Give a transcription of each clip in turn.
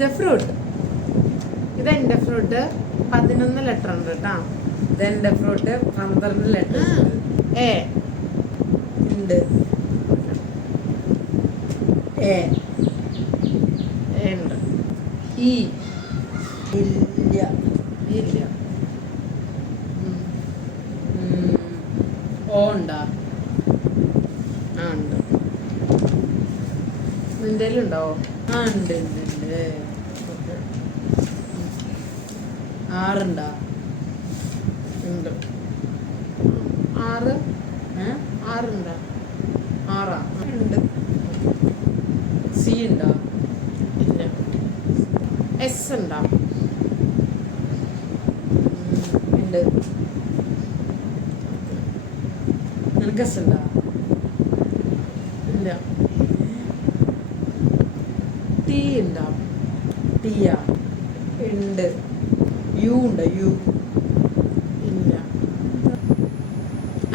The fruit. ഇതെന്റെ fruit 11 letter ഉണ്ട് കേട്ടാ. ഇതെന്റെ ഫ്രൂട്ട് 12 ലെറ്റർ എ ഉണ്ട്. എ ഉണ്ട്. ഇ ഇല്ല. ഇല്ല. ഓ ഉണ്ടാ? ആ ഉണ്ട്. നിന്റെ ഉണ്ടാവോ? ആ ഉണ്ട് ഉണ്ട് ഉണ്ട്. ആറുണ്ടാ? ഉണ്ട്. 6 6 ആറാ? ഉണ്ട്. സി ഉണ്ടാ? ഇല്ല. എസ് ഉണ്ടാ? ഉണ്ട്. നിനക്ക് എസ് ഉണ്ടാ? ഇല്ല. ടി ഉണ്ടാ? ടിയാ? ഉണ്ട്. യു ഉണ്ടോ? യു ഇല്ല.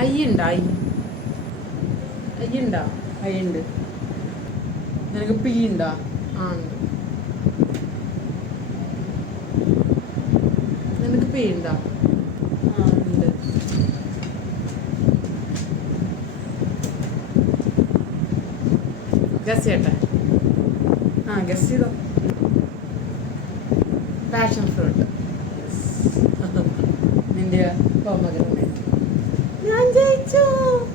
ഐ ഉണ്ടാ? ഐ ഉണ്ടാ? ഐ ഉണ്ട്. നിനക്ക് പി ഉണ്ടാ? ആ ഉണ്ട്. നിനക്ക് പി ഉണ്ടാ? ആ ഉണ്ട്. ഗസ് ചെയ്യട്ടെ. ആ ഗസ് ചെയ്തോ. Passion fruit. നിന്റെ പോമഗ്രനേറ്റ്. ഞാൻ ജയിച്ചു.